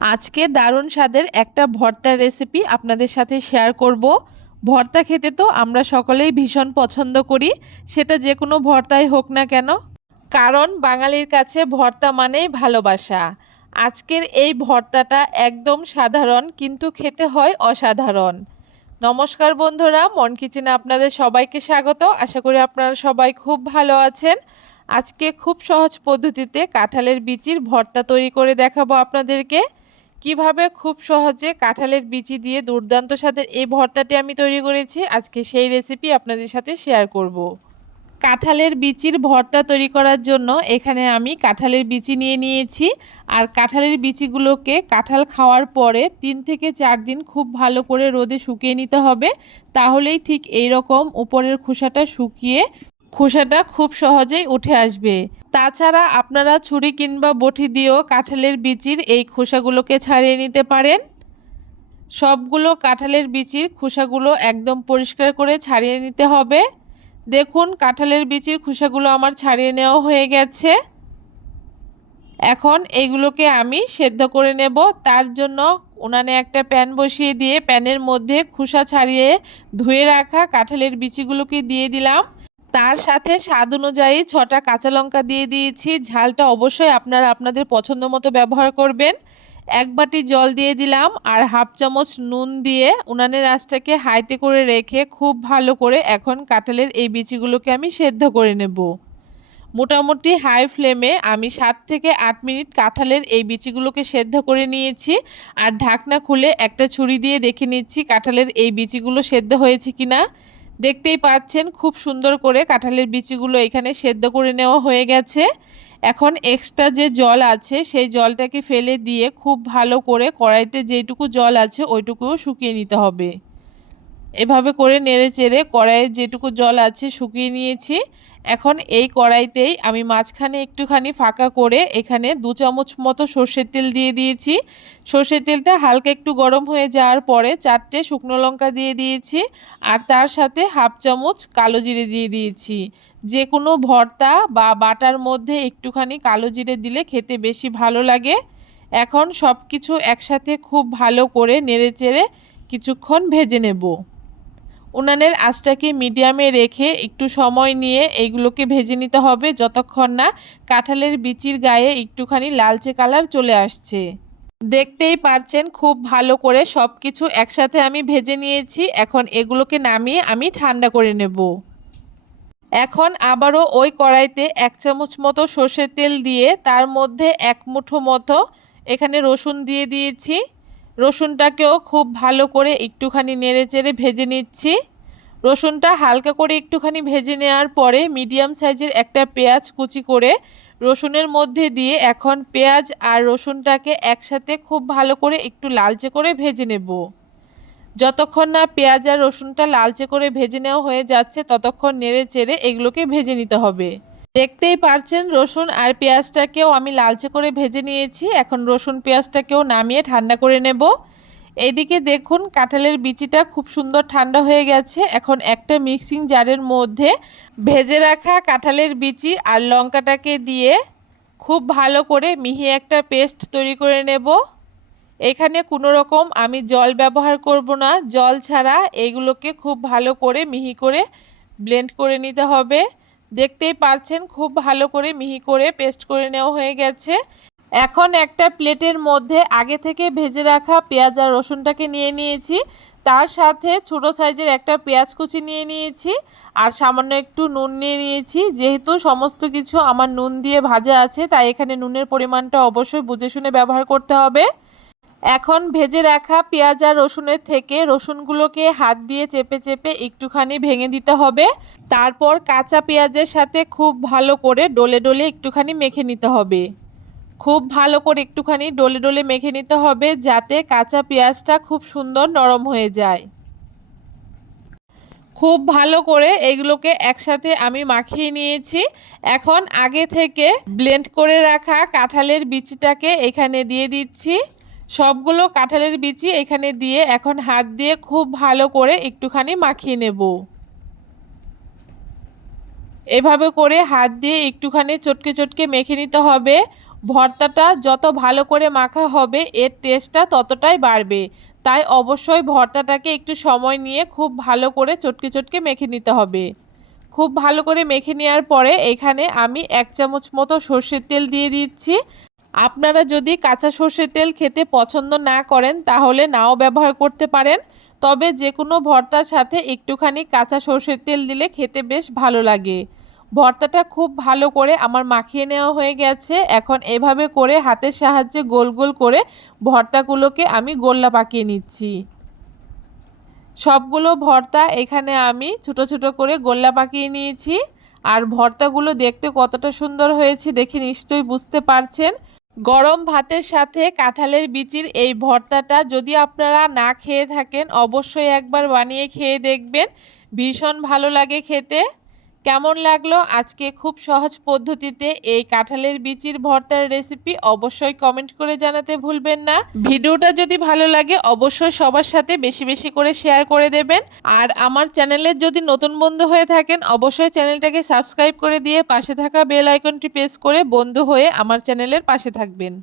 আজকে দারুণ স্বাদের একটা ভর্তার রেসিপি আপনাদের সাথে শেয়ার করব। ভর্তা খেতে তো আমরা সকলেই ভীষণ পছন্দ করি, সেটা যে কোনো ভর্তাই হোক না কেন। কারণ বাঙালির কাছে ভর্তা মানেই ভালোবাসা। আজকের এই ভর্তাটা একদম সাধারণ, কিন্তু খেতে হয় অসাধারণ। নমস্কার বন্ধুরা, মন কিচেনে আপনাদের সবাইকে স্বাগত। আশা করি আপনারা সবাই খুব ভালো আছেন। আজকে খুব সহজ পদ্ধতিতে কাঁঠালের বিচির ভর্তা তৈরি করে দেখাবো আপনাদেরকে। কীভাবে খুব সহজে কাঁঠালের বিচি দিয়ে দুর্দান্ত স্বাদের এই ভর্তাটি আমি তৈরি করেছি, আজকে সেই রেসিপি আপনাদের সাথে শেয়ার করব। কাঁঠালের বিচির ভর্তা তৈরি করার জন্য এখানে আমি কাঁঠালের বিচি নিয়ে নিয়েছি, আর কাঁঠালের বিচিগুলোকে কাঁঠাল খাওয়ার পরে তিন থেকে চার দিন খুব ভালো করে রোদে শুকিয়ে নিতে হবে, তাহলেই ঠিক এই রকম উপরের খোসাটা শুকিয়ে খোসাটা খুব সহজেই উঠে আসবে। তাছাড়া আপনারা ছুরি কিংবা বটি দিয়েও কাঁঠালের বিচির এই খোসাগুলোকে ছাড়িয়ে নিতে পারেন। সবগুলো কাঁঠালের বিচির খোসাগুলো একদম পরিষ্কার করে ছাড়িয়ে নিতে হবে। দেখুন, কাঁঠালের বিচির খোসাগুলো আমার ছাড়িয়ে নেওয়া হয়ে গেছে। এখন এইগুলোকে আমি সেদ্ধ করে নেব। তার জন্য উনানে একটা প্যান বসিয়ে দিয়ে প্যানের মধ্যে খোসা ছাড়িয়ে ধুয়ে রাখা কাঁঠালের বিচিগুলোকে দিয়ে দিলাম। তার সাথে স্বাদ অনুযায়ী ছটা কাঁচা লঙ্কা দিয়ে দিয়েছি। ঝালটা অবশ্যই আপনারা আপনাদের পছন্দ মতো ব্যবহার করবেন। এক বাটি জল দিয়ে দিলাম আর হাফ চামচ নুন দিয়ে উনানের আঁচটাকে হাইতে করে রেখে খুব ভালো করে এখন কাঁঠালের এই বিচিগুলোকে আমি সেদ্ধ করে নেব। মোটামুটি হাই ফ্লেমে আমি সাত থেকে আট মিনিট কাঁঠালের এই বিচিগুলোকে সেদ্ধ করে নিয়েছি আর ঢাকনা খুলে একটা ছুরি দিয়ে দেখে নিচ্ছি কাঁঠালের এই বিচিগুলো সেদ্ধ হয়েছে কিনা। দেখতেই পাচ্ছেন খুব সুন্দর করে কাঁঠালের বিচিগুলো এখানে সেদ্ধ করে নেওয়া হয়ে গেছে। এখন এক্সট্রা যে জল আছে, সেই জলটাকে ফেলে দিয়ে খুব ভালো করে কড়াইতে যেটুকু জল আছে, ওইটুকুও শুকিয়ে নিতে হবে। এভাবে করে নেড়ে চেড়ে কড়াইয়ের যেটুকু জল আছে শুকিয়ে নিয়েছি। এখন এই কড়াইতেই আমি মাঝখানে একটুখানি ফাঁকা করে এখানে দু চামচ মতো সর্ষের তেল দিয়ে দিয়েছি। সর্ষের তেলটা হালকা একটু গরম হয়ে যাওয়ার পরে চারটে শুকনো লঙ্কা দিয়ে দিয়েছি আর তার সাথে হাফ চামচ কালো জিরে দিয়ে দিয়েছি। যে কোনো ভর্তা বা বাটার মধ্যে একটুখানি কালো জিরে দিলে খেতে বেশি ভালো লাগে। এখন সব কিছু একসাথে খুব ভালো করে নেড়ে চেড়ে কিছুক্ষণ ভেজে নেব। উনানের আঁচটাকে মিডিয়ামে রেখে একটু সময় নিয়ে এইগুলোকে ভেজে নিতে হবে যতক্ষণ না কাঁঠালের বিচির গায়ে একটুখানি লালচে কালার চলে আসছে। দেখতেই পারছেন খুব ভালো করে সব কিছু একসাথে আমি ভেজে নিয়েছি, এখন এগুলোকে নামিয়ে আমি ঠান্ডা করে নেব। এখন আবারও ওই কড়াইতে এক চামচ মতো সর্ষের তেল দিয়ে তার মধ্যে এক মুঠো মতো এখানে রসুন দিয়ে দিয়েছি। রসুনটাকেও খুব ভালো করে একটুখানি নেড়ে চেড়ে ভেজে নিচ্ছি। রসুনটা হালকা করে একটুখানি ভেজে নেওয়ার পরে মিডিয়াম সাইজের একটা পেঁয়াজ কুচি করে রসুনের মধ্যে দিয়ে এখন পেঁয়াজ আর রসুনটাকে একসাথে খুব ভালো করে একটু লালচে করে ভেজে নেব। যতক্ষণ না পেঁয়াজ আর রসুনটা লালচে করে ভেজে নেওয়া হয়ে যাচ্ছে, ততক্ষণ নেড়ে চেড়ে এগুলোকে ভেজে নিতে হবে। দেখতেই পারছেন, রসুন আর পেঁয়াজটাকেও আমি লালচে করে ভেজে নিয়েছি। এখন রসুন পেঁয়াজটাকেও নামিয়ে ঠান্ডা করে নেব। এইদিকে দেখুন, কাঁঠালের বিচিটা খুব সুন্দর ঠান্ডা হয়ে গেছে। এখন একটা মিক্সিং জারের মধ্যে ভেজে রাখা কাঁঠালের বিচি আর লঙ্কাটাকে দিয়ে খুব ভালো করে মিহি একটা পেস্ট তৈরি করে নেব। এখানে কোনো রকম আমি জল ব্যবহার করব না। জল ছাড়া এইগুলোকে খুব ভালো করে মিহি করে ব্লেন্ড করে নিতে হবে। দেখতেই পারছেন, খুব ভালো করে মিহি করে পেস্ট করে নেওয়া হয়ে গেছে। এখন একটা প্লেটের মধ্যে আগে থেকে ভেজে রাখা পেঁয়াজ আর রসুনটাকে নিয়ে নিয়েছি। তার সাথে ছোট সাইজের একটা পেঁয়াজ কুচি নিয়ে নিয়েছি আর সামান্য একটু নুন নিয়ে নিয়েছি। যেহেতু সমস্ত কিছু আমার নুন দিয়ে ভাজা আছে, তাই এখানে নুনের পরিমাণটা অবশ্যই বুঝে শুনে ব্যবহার করতে হবে। এখন ভেজে রাখা পেঁয়াজ আর রসুনের থেকে রসুনগুলোকে হাত দিয়ে চেপে চেপে একটুখানি ভেঙে দিতে হবে। তারপর কাঁচা পেঁয়াজের সাথে খুব ভালো করে ডলে ডলে একটুখানি মেখে নিতে হবে। খুব ভালো করে একটুখানি ডলে ডলে মেখে নিতে হবে যাতে কাঁচা পেঁয়াজটা খুব সুন্দর নরম হয়ে যায়। খুব ভালো করে এগুলোকে একসাথে আমি মাখিয়ে নিয়েছি। এখন আগে থেকে ব্লেন্ড করে রাখা কাঁঠালের বিচিটাকে এখানে দিয়ে দিচ্ছি। সবগুলো কাঁঠালের বিচি এখানে দিয়ে এখন হাত দিয়ে খুব ভালো করে একটুখানি মাখিয়ে নেব। এভাবে করে হাত দিয়ে একটুখানি চটকে চটকে মেখে নিতে হবে। ভর্তাটা যত ভালো করে মাখা হবে, এর টেস্টটা ততটাই বাড়বে। তাই অবশ্যই ভর্তাটাকে একটু সময় নিয়ে খুব ভালো করে চটকে চটকে মেখে নিতে হবে। খুব ভালো করে মেখে নেওয়ার পরে এখানে আমি এক চামচ মতো সর্ষের তেল দিয়ে দিচ্ছি। আপনারা যদি কাঁচা সর্ষের তেল খেতে পছন্দ না করেন, তাহলে নাও ব্যবহার করতে পারেন। তবে যে কোনো ভর্তার সাথে একটুখানি কাঁচা সর্ষের তেল দিলে খেতে বেশ ভালো লাগে। ভর্তাটা খুব ভালো করে আমার মাখিয়ে নেওয়া হয়ে গেছে। এখন এভাবে করে হাতের সাহায্যে গোল গোল করে ভর্তাগুলোকে আমি গোল্লা পাকিয়ে নিচ্ছি। সবগুলো ভর্তা এখানে আমি ছোট ছোট করে গোল্লা পাকিয়ে নিয়েছি। আর ভর্তাগুলো দেখতে কতটা সুন্দর হয়েছে দেখে নিশ্চয়ই বুঝতে পারছেন। গরম ভাতের সাথে কাঁঠালের বিচির এই ভর্তাটা যদি আপনারা না খেয়ে থাকেন, অবশ্যই একবার বানিয়ে খেয়ে দেখবেন। ভীষণ ভালো লাগে খেতে। কেমন লাগল? আজকে খুব সহজ পদ্ধতিতে এই কাঁঠালের বিচির ভর্তার রেসিপি অবশ্যই কমেন্ট করে জানাতে ভুলবেন না। ভিডিওটা যদি ভালো লাগে, অবশ্যই সবার সাথে বেশি বেশি করে শেয়ার করে দেবেন। আর আমার চ্যানেলের যদি নতুন বন্ধু হয়ে থাকেন, অবশ্যই চ্যানেলটাকে সাবস্ক্রাইব করে দিয়ে পাশে থাকা বেল আইকনটি প্রেস করে বন্ধু হয়ে আমার চ্যানেলের পাশে থাকবেন।